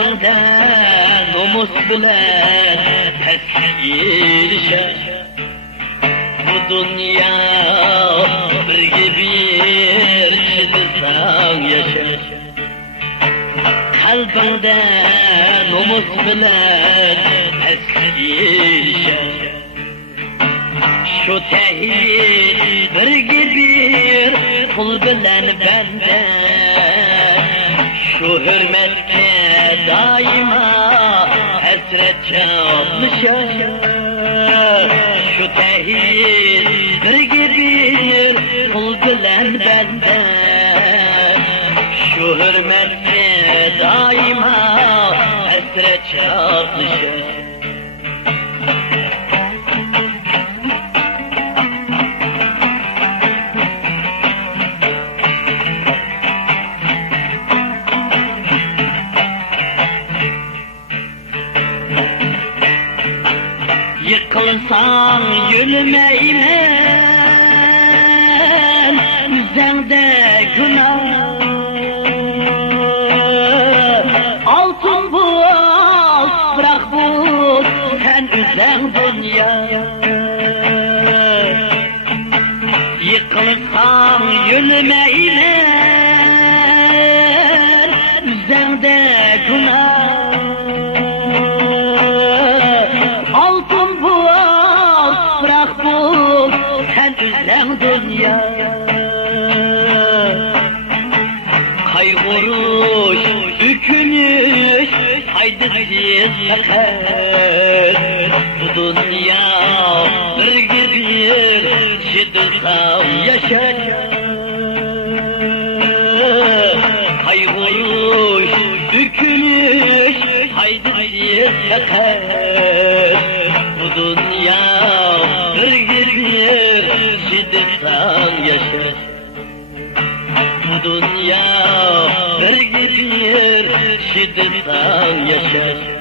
kalbinde namus bilen esirişe. Bu dünya birge bir çıdırsan yaşa. Kalbinde namus bilen esirişe. Şu tehir birge bir kul bilen bende. Şu hürmetke daima hasret çalmışa. Şu tehir birge bir kul bilen bende. Şu hürmetke daima hasret çalmışa. Yıkılsan yürümeymen, üzerinde günah. Altın bu, bırak bu, sen üzen dünya. Yıkılsan yürümeymen, üzerinde günah. Sen üzen dünya. Kaygırış, ükünüş, hayditsiz fakat. Bu dünya birge bir çıdırsam yaşa. Kaygırış, ükünüş, hayditsiz fakat. Bu dünya birge bir çıdırsan yaşa. Bu dünya birge bir çıdırsan yaşa.